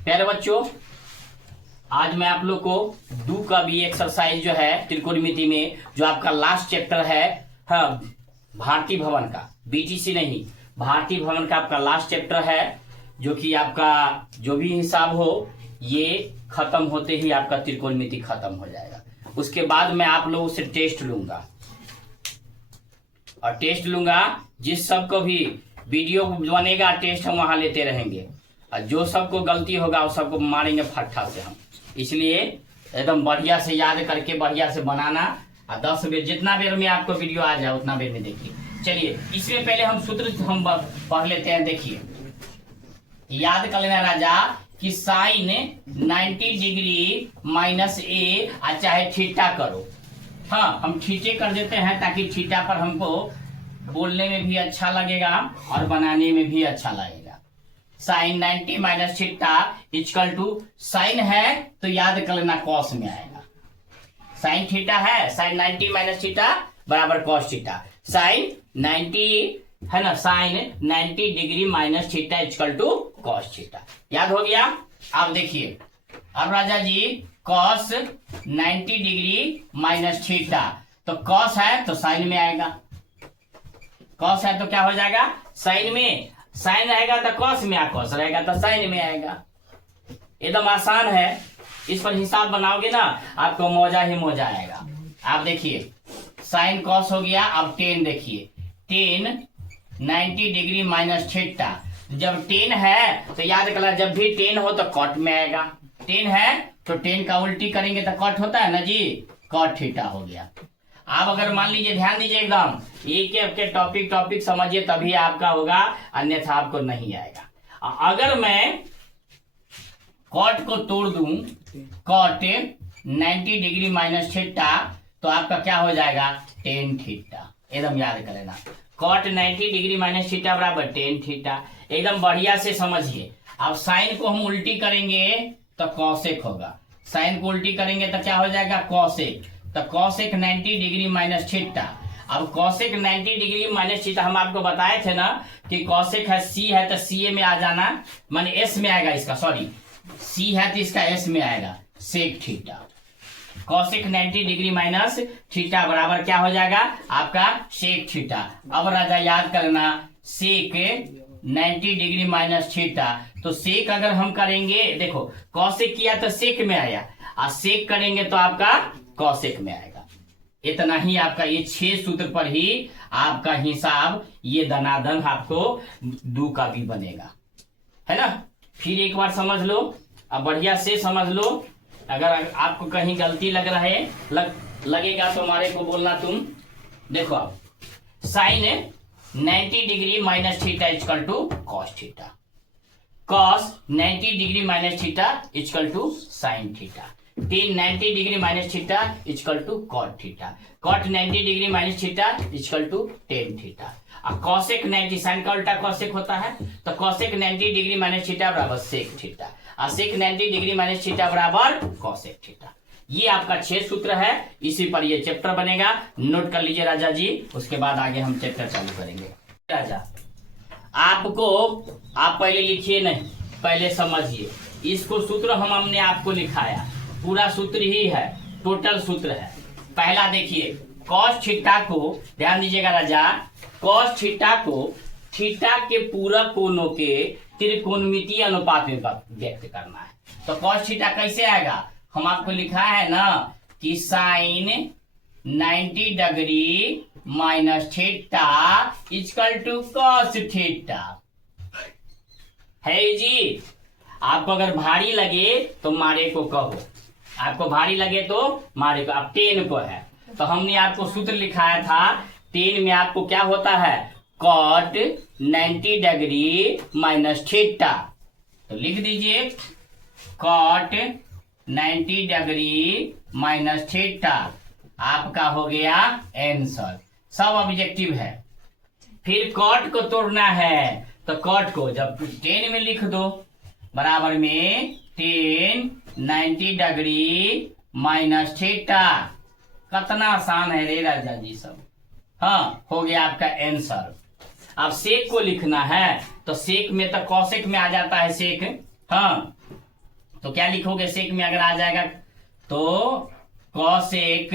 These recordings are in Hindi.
प्यारे बच्चों, आज मैं आप लोग को डू का भी एक्सरसाइज जो है त्रिकोणमिति में जो आपका लास्ट चैप्टर है, हाँ, भारतीय भवन का, बीटीसी नहीं, भारतीय भवन का आपका लास्ट चैप्टर है, जो कि आपका जो भी हिसाब हो ये खत्म होते ही आपका त्रिकोणमिति खत्म हो जाएगा। उसके बाद मैं आप लोगों से टेस्ट लूंगा और टेस्ट लूंगा। जिस सबको भी वीडियो बनेगा टेस्ट हम वहां लेते रहेंगे और जो सबको गलती होगा वो सबको मारेंगे फट्टा से हम। इसलिए एकदम बढ़िया से याद करके बढ़िया से बनाना और 10 बेर जितना बेर में आपको वीडियो आ जाए उतना बेर में देखिए। चलिए, इसमें पहले हम सूत्र हम पढ़ लेते हैं। देखिए, याद कर लेना राजा कि साइन 90 डिग्री माइनस ए चाहे थीटा करो। हाँ, हम थीटे कर देते हैं ताकि थीटा पर हमको बोलने में भी अच्छा लगेगा और बनाने में भी अच्छा लगेगा। Sine 90 minus theta equal to, sine है तो याद कर लेना कॉस में आएगा। साइन थीटा है, साइन 90 माइनस थीटा बराबर कॉस थीटा। साइन 90 है ना, sine 90 degree minus theta equal to cos theta. याद हो गया? अब देखिए, अब Raja ji cos 90 degree minus theta, तो कॉस है तो साइन में आएगा, कॉस है तो क्या हो जाएगा साइन में, साइन रहेगा तो कॉस में, कॉस रहेगा तो साइन में आएगा। एकदम आसान है, इस पर हिसाब बनाओगे ना आपको मौजा ही मौजा आएगा। आप देखिए, साइन कॉस हो गया। अब टेन देखिए, टेन 90 डिग्री माइनस थीटा, जब टेन है तो याद कर, जब भी टेन हो तो कॉट में आएगा। टेन है तो टेन का उल्टी करेंगे तो कॉट होता है ना जी, कॉट थीटा हो गया। आप अगर मान लीजिए, ध्यान दीजिए एकदम, एक के टॉपिक समझिए तभी आपका होगा, अन्यथा आपको नहीं आएगा। अगर मैं कॉट को तोड़ दूं, कॉट 90 डिग्री माइनस थीटा, तो आपका क्या हो जाएगा टेन थीटा। एकदम याद कर लेना, कॉट 90 डिग्री माइनस थीटा बराबर टेन थीटा। एकदम बढ़िया से समझिए। अब साइन को हम उल्टी करेंगे तो कॉसेक होगा, साइन को उल्टी करेंगे तो क्या हो जाएगा कॉसेक, तो कॉसेक 90 डिग्री माइनस थीटा। अब कॉसेक 90 डिग्री माइनस थीटा हम आपको बताए थे ना कि कॉसेक है सी है तो सी ए में आ जाना, माने एस में आएगा इसका, सॉरी सी है तो इसका एस में आएगा, sec theta. Cosec 90 degree minus theta बराबर क्या हो जाएगा आपका सेक थीटा। अब राजा याद करना, सेक 90 डिग्री माइनस थीटा, तो सेक अगर हम करेंगे, देखो कॉसेक किया तो सेक में आया और सेक करेंगे तो आपका कॉसेक में आएगा। इतना ही आपका ये 6 सूत्र पर ही आपका हिसाब ये धनाधन आपको डू का भी बनेगा, है ना। फिर एक बार समझ लो, अब बढ़िया से समझ लो। अगर आपको कहीं गलती लगेगा तो हमारे को बोलना तुम। देखो, अब sine 90 degree minus theta equal to cos theta, cos 90 degree minus theta equal to sine theta, tan 90 degree minus theta equal to cot theta, cot 90 degree minus theta equal to tan theta. अब कॉसेक 90, साइन का उल्टा कॉसेक होता है, तो कॉसेक 90 डिग्री माइनस थीटा बराबर सेक थीटा और सेक 90 डिग्री माइनस थीटा बराबर कॉसेक थीटा। ये आपका 6 सूत्र है, इसी पर ये चैप्टर बनेगा। नोट कर लीजिए राजा जी, उसके बाद आगे हम चैप्टर चालू करेंगे। राजा आपको, आप पहले लिखिए नहीं, पहले समझिए। इसको सूत्र हमने आपको लिखाया, पूरा सूत्र ही है, टोटल सूत्र है। पहला देखिए, कॉस थीटा को, ध्यान दीजिएगा राजा, कॉस थीटा को थीटा के पूरक कोणों के त्रिकोणमितीय अनुपात में व्यक्त करना है। तो कॉस थीटा कैसे आएगा, हम आपको लिखा है ना कि sine 90 degree minus theta equal to cos theta है जी। आपको अगर भारी लगे तो मारे को कहो, आपको भारी लगे तो मारे को। अब टेन को है तो हमने आपको सूत्र लिखाया था, टेन में आपको क्या होता है कॉट 90 डिग्री माइनस थीटा, तो लिख दीजिए कॉट 90 डिग्री माइनस थीटा, आपका हो गया आंसर। सब ऑब्जेक्टिव है। फिर कॉट को तोड़ना है, तो कॉट को जब 10 में लिख दो, बराबर में 10 90 डिग्री माइनस थीटा। कितना आसान है रे राजा जी सब। हाँ, हो गया आपका आंसर। अब सेक को लिखना है तो सेक में तो कॉसेक में आ जाता है सेक। हाँ, तो क्या लिखोगे सेक में अगर आ जाएगा तो cosec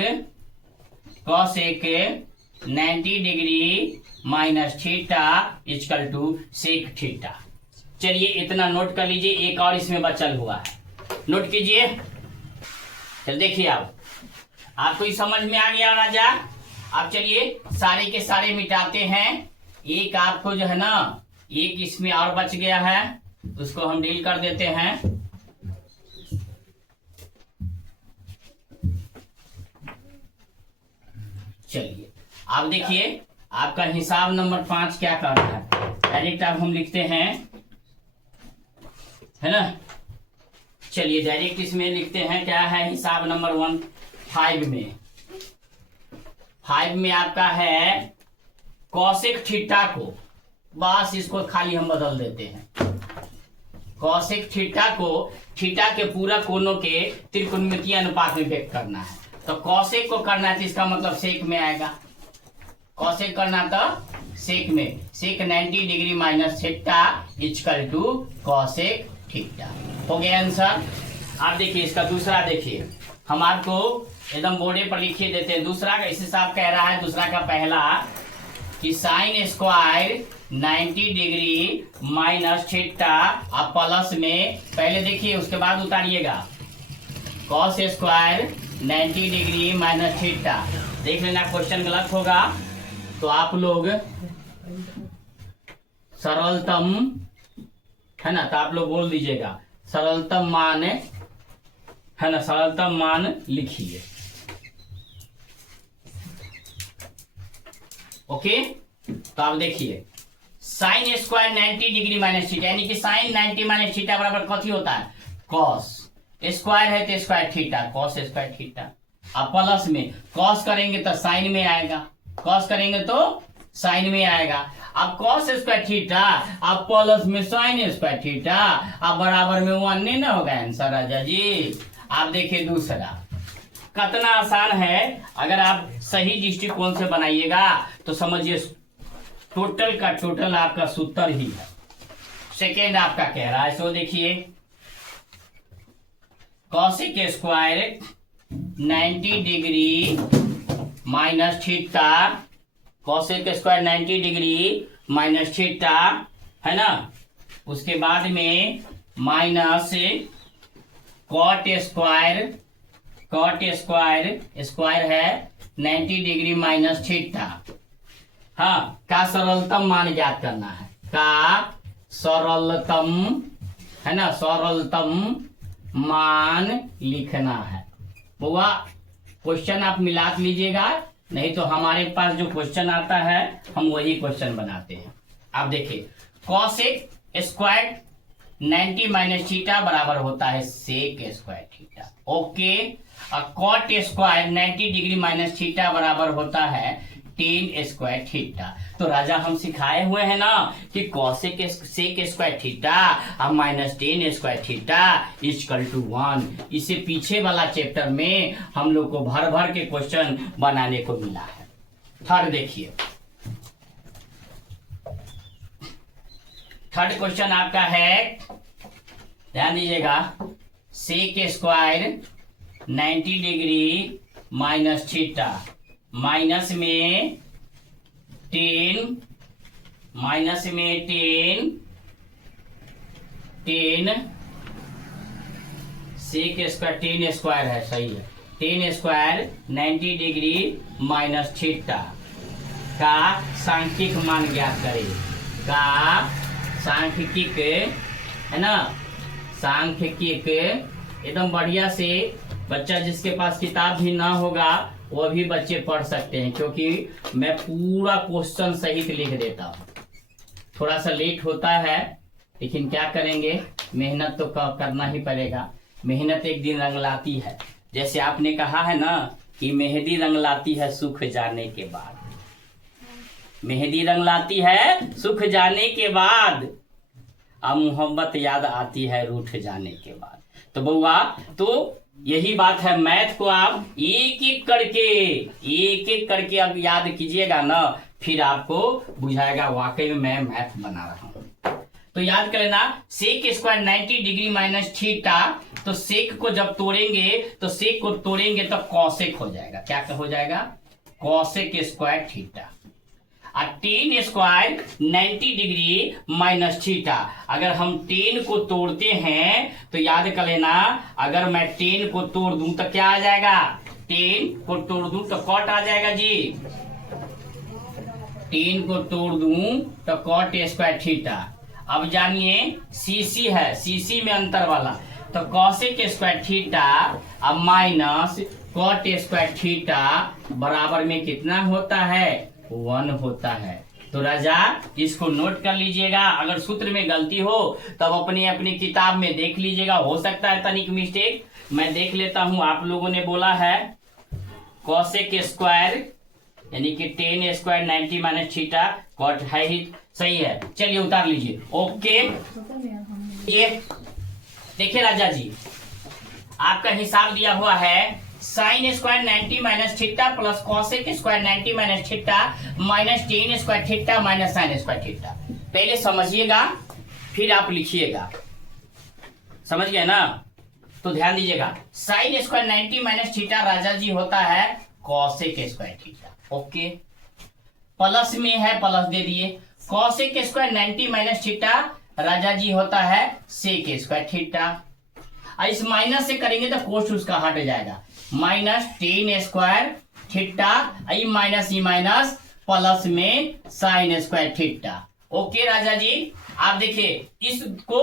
90 degree minus theta equal to sec theta. चलिए इतना नोट कर लीजिए, एक और इसमें बचल हुआ है, नोट कीजिए। चल देखिए आपको इस समझ में आ गया राजा। आप चलिए सारे के सारे मिटाते हैं। एक आपको जो है ना, एक इसमें और बच गया है, उसको हम डील कर देते हैं। चलिए आप देखिए आपका हिसाब नंबर 5 क्या कर रहा है। डायरेक्ट आप हम लिखते हैं, है ना। चलिए डायरेक्ट इसमें लिखते हैं, क्या है हिसाब नंबर 1 5 में आपका है कॉसेक थीटा को, बस इसको खाली हम बदल देते हैं। कॉसेक थीटा को थीटा के पूरा कोनों के त्रिकोणमितीय अनुपात में व्यक्त करना है। तो कॉसेक को करना है तो इसका मतलब सेक में आएगा। कॉसेक करना तो सेक में, sec 90 degree minus theta equal to cosec theta. हो गया आंसर। आप देखिए इसका दूसरा, देखिए हम आपको एकदम बोर्डे पर लिखिए देते हैं। दूसरा का इस हिसाब कह रहा है, दूसरा का पहला कि sine square 90 degree minus theta आप प्लस में पहले देखिए, उसके बाद उतारिएगा। Cos square 90 degree minus theta, देख लेना क्वेश्चन गलत होगा तो आप लोग सरलतम, है ना, तो आप लोग बोल दीजिएगा सरलतम मान, है ना, सरलतम मान लिखिए। ओके, तो आप देखिए sign square 90 degree minus theta, यानी कि साइन 90 माइनस थीटा बराबर कथी होता है, कॉस। स्क्वायर है तो square theta, cos square theta. अब प्लस में कॉस करेंगे तो साइन में आएगा, कॉस करेंगे तो साइन में आएगा। अब कॉस स्क्वायर थीटा, अब प्लस में साइन स्क्वायर थीटा, अब बराबर में 1 नहीं ना होगा आंसर राजा जी। आप देखिए दूसरा कितना आसान है। अगर आप सही दृष्टिकोण से बनाइएगा तो समझिए टोटल का टोटल आपका सूत्र ही है। सेकेंड आपका कह रहा है, सो देखिए cosec square 90 degree minus theta, cosec square 90 degree minus theta, है ना, उसके बाद में माइनस कॉट स्क्वायर, स्क्वायर है 90 डिग्री माइनस थीटा। हाँ, का सरलतम मान ज्ञात करना है, का सरलतम, है ना, सरलतम मान लिखना है। बुआ क्वेश्चन आप मिला लीजिएगा, नहीं तो हमारे पास जो क्वेश्चन आता है हम वही क्वेश्चन बनाते हैं। आप देखिए कॉसेक स्क्वायर 90 माइनस थीटा बराबर होता है सेक स्क्वायर थीटा। ओके, और cot square 90 degree minus theta बराबर होता है टेन स्क्वायर थीटा। तो राजा हम सिखाए हुए हैं ना कि कॉसेक सेक स्क्वायर थीटा और minus tan square theta equal to 1। इससे पीछे वाला चैप्टर में हम लोग को भर भर के क्वेश्चन बनाने को मिला है। थर्ड देखिए, थर्ड क्वेश्चन आपका है, ध्यान दीजिएगा, sec square 90 degree minus theta, minus में 10, माइनस में 10 सेक स्क्वायर 10 स्क्वायर है, सही है, 10 स्क्वायर 90 डिग्री माइनस थीटा का सांख्यिक मान ज्ञात करें। का सांख्यिक, है ना, सांख्यिक एकदम बढ़िया से बच्चा जिसके पास किताब भी ना होगा वो भी बच्चे पढ़ सकते हैं, क्योंकि मैं पूरा क्वेश्चन सहित लिख देता हूँ। थोड़ा सा लेट होता है लेकिन क्या करेंगे, मेहनत तो करना ही पड़ेगा। मेहनत एक दिन रंग लाती है। जैसे आपने कहा है ना कि मेहंदी रंग लाती है सूख जाने के बाद, मेहंदी रंग लाती है सूख जाने के बाद, अब मोहब्बत याद आती है रूठ जाने के बाद। तो बउआ तो यही बात है, मैथ को आप एक एक करके अब याद कीजिएगा ना, फिर आपको बुझाएगा वाकई में मैं मैथ बना रहा हूँ। तो याद कर लेना sec square 90 degree minus theta, तो सेक को जब तोड़ेंगे तो सेक को तोड़ेंगे तो कॉसेक हो जाएगा। क्या हो जाएगा? Cosec square theta. और tan square 90 degree minus theta, अगर हम 10 को तोड़ते हैं तो याद कर लेना, अगर मैं 10 को तोड़ दूं तो क्या आ जाएगा? 10 को तोड़ दूं तो कॉट आ जाएगा जी। 10 को तोड़ दूं तो कॉट स्क्वायर थीटा। अब जानिए सीसी है, सीसी में अंतर वाला, तो कॉसेक स्क्वायर थीटा अब माइनस कॉट स्क्वायर थीटा बराबर में कितना होता है? 1 होता है। तो राजा इसको नोट कर लीजिएगा। अगर सूत्र में गलती हो तब अपनी अपनी किताब में देख लीजिएगा, हो सकता है तनिक मिस्टेक। मैं देख लेता हूं। आप लोगों ने बोला है कॉसेक स्क्वायर यानी कि 10 स्क्वायर 90 माइनस थीटा, कॉट है ही, सही है। चलिए उतार लीजिए। ओके, ये देखिए राजा जी, आपका हिसाब दिया हुआ है sign square 90 minus theta plus cosec square 90 minus theta minus 10 square theta minus sign square theta. पहले समझिएगा फिर आप लिखिएगा, समझ गए ना? तो ध्यान दीजिएगा, साइन स्क्वायर 90 माइनस थीटा राजा जी होता है cosec square theta. Okay, plus में है प्लस दे दिए। कॉसेक स्क्वायर 90 माइनस थीटा राजा जी होता है सेक स्क्वायर थीटा। इस माइनस से करेंगे तो कोष्ट उसका हट जाएगा, minus 10 square theta, E minus plus में साइन स्क्वायर थीटा। ओके राजा जी, आप देखिए इसको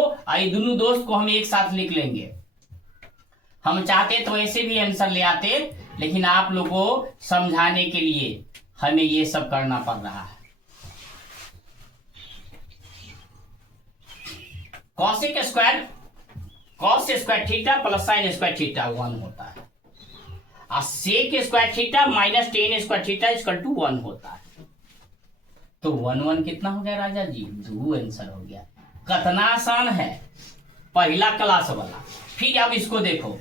दोनों दोस्त को हम एक साथ लिख लेंगे। हम चाहते तो ऐसे भी आंसर ले आते, लेकिन आप लोगों को समझाने के लिए हमें ये सब करना पड़ रहा है। Cosec square cos square theta plus sine square theta 1 होता है, और sec square theta minus 10 square theta equal to 1 होता है। तो 1 कितना हो गया राजा जी? 2 आंसर हो गया। कितना आसान है, पहला क्लास वाला। फिर अब इसको देखो,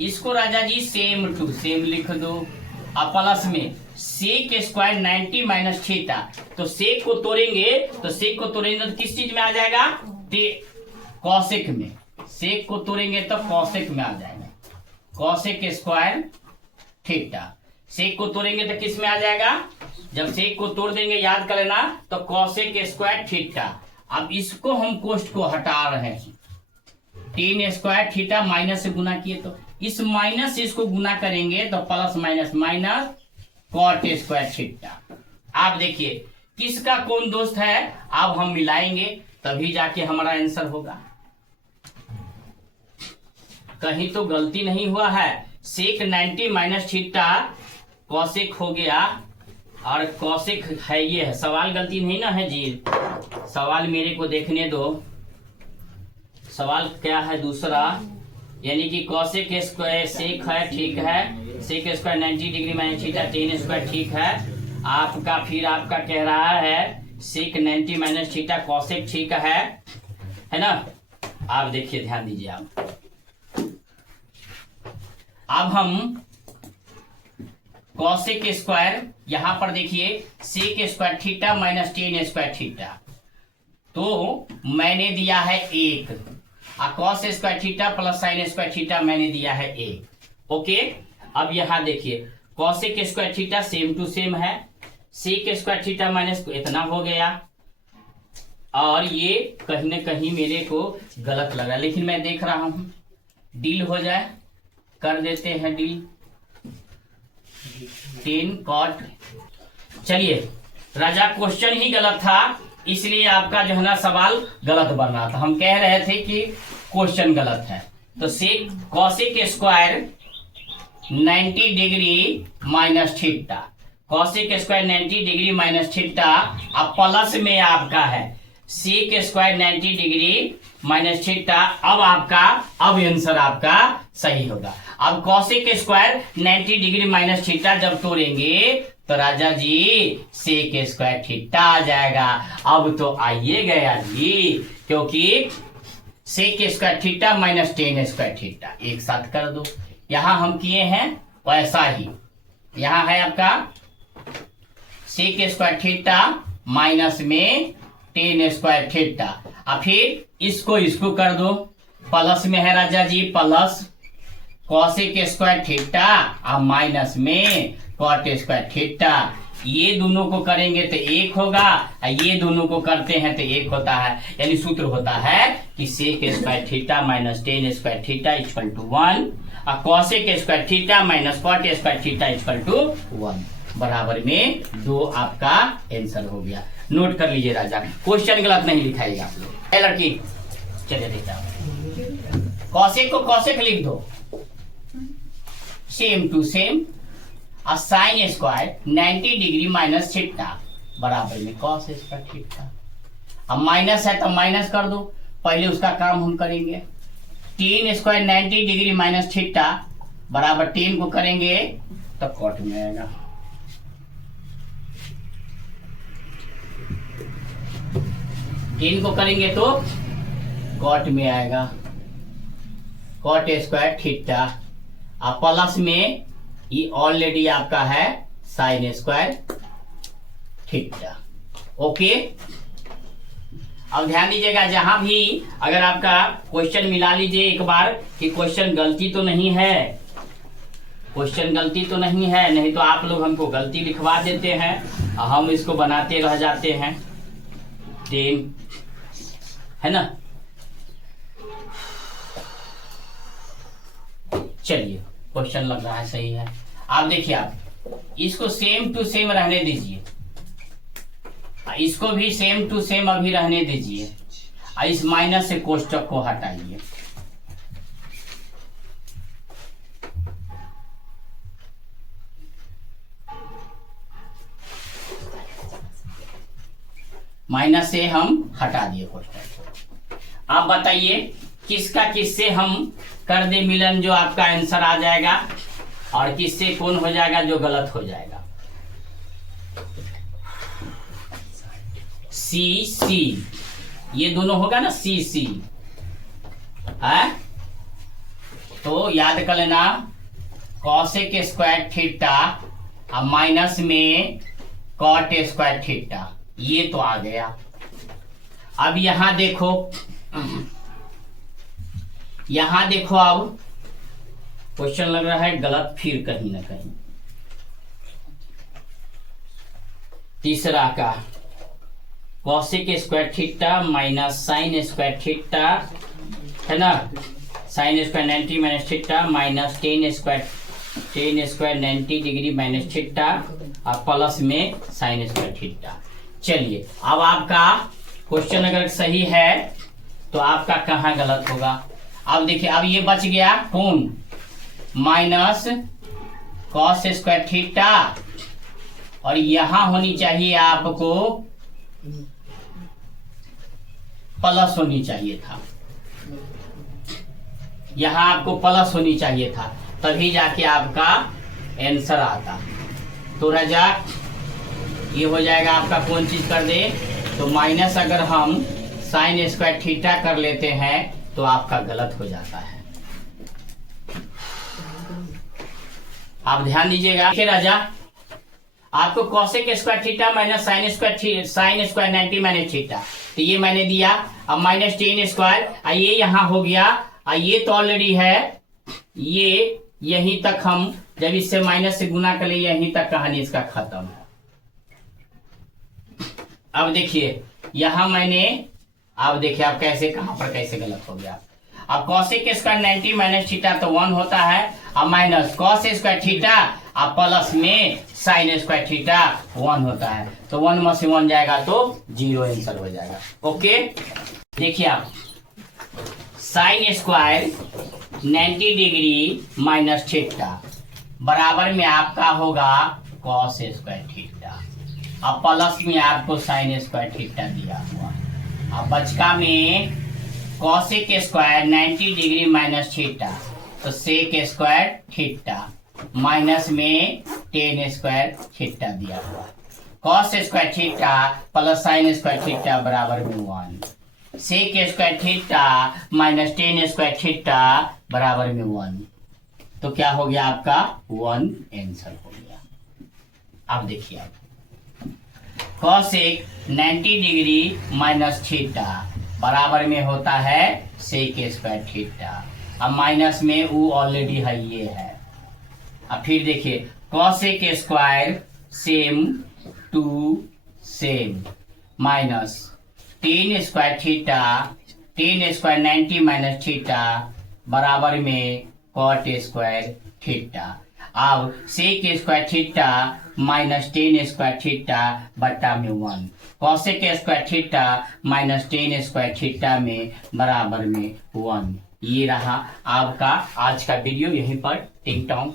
इसको राजा जी सेम टू सेम लिख दो। अब प्लस में सेक स्क्वायर 90 माइनस थीटा, तो सेक को तोड़ेंगे तो किस चीज में आ जाएगा? कॉसेक में। सेक को तोड़ेंगे तो कॉसेक में आ जाएगा, कॉसेक स्क्वायर थीटा। सेक को तोड़ेंगे तो किस में आ जाएगा? जब सेक को तोड़ देंगे याद कर लेना तो कॉसेक स्क्वायर थीटा। अब इसको हम कोष्ट को हटा रहे हैं, 10 स्क्वायर थीटा माइनस से गुना किए तो इस माइनस से इसको गुना करेंगे तो plus minus minus cot square theta. आप देखिए किसका कौन दोस्त है, अब हम मिलाएंगे तभी जाके हमारा आंसर होगा। कहीं तो गलती नहीं हुआ है। सेक 90 माइनस थीटा कॉसेक हो गया, और कॉसेक है ये है। सवाल गलती नहीं ना है जी? सवाल मेरे को देखने दो। सवाल क्या है दूसरा, यानी कि कॉसेक स्क्वायर सेक है, ठीक है। Sec square 90 degree minus theta 10 square, ठीक है। आपका फिर आपका कह रहा है सेक 90 माइनस थीटा कॉसेक, ठीक है ना? आप देखिए ध्यान दीजिए आप। अब हम कॉसेक स्क्वायर यहां पर देखिए sec square theta minus 10 square theta, तो मैंने दिया है 1, और cos square theta plus sine square theta मैंने दिया है 1। ओके, अब यहां देखिए cosec square theta same to same है, सेक स्क्वायर थीटा माइनस इतना हो गया, और ये कहीं ना कहीं मेरे को गलत लग रहा है, लेकिन मैं देख रहा हूं डील हो जाए, कर देते हैं डील। 10 कॉट। चलिए राजा क्वेश्चन ही गलत था, इसलिए आपका जो है ना सवाल गलत बन रहा था। हम कह रहे थे कि क्वेश्चन गलत है। तो sec cosec square 90 degree minus theta, cosec square 90 degree minus theta, अब प्लस में आपका है sec square 90 degree minus theta. अब आंसर आपका सही होगा। अब cosec square 90 degree minus theta जब तोड़ेंगे तो राजा जी सेक स्क्वायर थीटा आ जाएगा। अब तो आइए गया जी, क्योंकि sec square theta minus 10 square theta एक साथ कर दो। यहां हम किए हैं वैसा ही, यहां है आपका सेक स्क्वायर थीटा माइनस में टेन स्क्वायर थीटा। और फिर इसको कर दो, प्लस में है राजा जी प्लस कॉसेक स्क्वायर थीटा और माइनस में कॉट स्क्वायर थीटा। ये दोनों को करेंगे तो एक होगा और ये दोनों को करते हैं तो एक होता है। यानी सूत्र होता है कि sec square theta minus tan square theta equal to 1 और cosec square theta minus cot square theta equal to 1 बराबर में 2 आपका आंसर हो गया। नोट कर लीजिए राजा, क्वेश्चन गलत नहीं लिखाइएगा आप लोग। लड़की चलिए देखा, कॉसेक को कॉसेक लिख दो, सेम टू सेम और sign square 90 degree minus theta बराबर में कॉस स्क्वायर थीटा। अब माइनस है तो माइनस कर दो, पहले उसका काम हम करेंगे। Ten square 90 degree minus theta बराबर 10 को करेंगे तो कॉट में आएगा। टेन को करेंगे तो कॉट में आएगा, कॉट स्क्वायर थीटा और प्लस में ये ऑलरेडी आपका है साइन स्क्वायर थीटा। ओके, अब ध्यान दीजिएगा, जहां भी अगर आपका क्वेश्चन मिला लीजिए एक बार कि क्वेश्चन गलती तो नहीं है, क्वेश्चन गलती तो नहीं है, नहीं तो आप लोग हमको गलती लिखवा देते हैं और हम इसको बनाते रह जाते हैं। 10 है ना। चलिए क्वेश्चन लग रहा है सही है। आप देखिए, आप इसको सेम टू सेम रहने दीजिए, इसको भी सेम टू सेम अभी रहने दीजिए, इस माइनस से कोष्टक को हटाइए। माइनस से हम हटा दिए कोष्टक को। आप बताइए किसका किससे हम कर दे मिलन जो आपका आंसर आ जाएगा और किससे कौन हो जाएगा जो गलत हो जाएगा। सी सी ये दोनों होगा ना, सी सी है तो याद कर लेना कॉसेक स्क्वायर थीटा और माइनस में कॉट स्क्वायर थीटा, ये तो आ गया। अब यहां देखो, यहां देखो, अब क्वेश्चन लग रहा है गलत फिर कहीं ना कहीं। तीसरा का cosec square theta minus sign square theta है ना, sign square 90 minus theta minus tan square 90 degree minus theta और प्लस में साइन स्क्वायर थीटा। चलिए, अब आपका क्वेश्चन अगर सही है तो आपका कहाँ गलत होगा। अब देखिए, अब ये बच गया कौन, माइनस कॉस स्क्वायर थीटा और यहां होनी चाहिए आपको प्लस होनी चाहिए था, यहां आपको प्लस होनी चाहिए था, तभी जाके आपका आंसर आता। तो राजा ये हो जाएगा आपका कौन चीज कर दे, तो माइनस अगर हम साइन स्क्वायर थीटा कर लेते हैं तो आपका गलत हो जाता है। आप ध्यान दीजिएगा राजा, आपको cosec square theta minus sign square 90 minus theta, तो ये मैंने दिया। अब माइनस टेन स्क्वायर, ये यहां हो गया, ये तो ऑलरेडी है, ये यहीं तक हम जब इससे माइनस से गुना कर ले यहीं तक कहानी इसका खत्म। अब देखिए यहां मैंने, अब देखिए आप कैसे कहां पर कैसे गलत हो गया। अब कॉसेक स्क्वायर 90 माइनस थीटा तो 1 होता है, अब माइनस कॉस स्क्वायर थीटा अब प्लस में साइन स्क्वायर थीटा 1 होता है, तो 1 में से 1 जाएगा तो 0 आंसर हो जाएगा। ओके, देखिए आप sign square 90 degree minus theta बराबर में आपका होगा कॉस स्क्वायर थीटा, अब प्लस में आपको साइन स्क्वायर थीटा दिया हुआ। अब बचका में cosec square 90 degree minus theta, तो सेक स्क्वायर थीटा माइनस में टेन स्क्वायर थीटा दिया हुआ। Cos square theta plus sine square theta बराबर में 1, sec square theta minus tan square theta बराबर में 1, तो क्या हो गया आपका 1 आंसर हो गया। अब देखिए आप कॉसेक 90 डिग्री माइनस थीटा बराबर में होता है सेक स्क्वायर थीटा। अब माइनस में वो ऑलरेडी है, ये है। अब फिर देखिए cosec square same to same minus tan square theta, tan square 90 minus theta बराबर में कॉट स्क्वायर थीटा। अब sec square theta minus tan square theta बट्टा में 1, cosec square theta minus tan square theta में बराबर में 1। ये रहा आपका आज का वीडियो, यहीं पर टिक टाउन।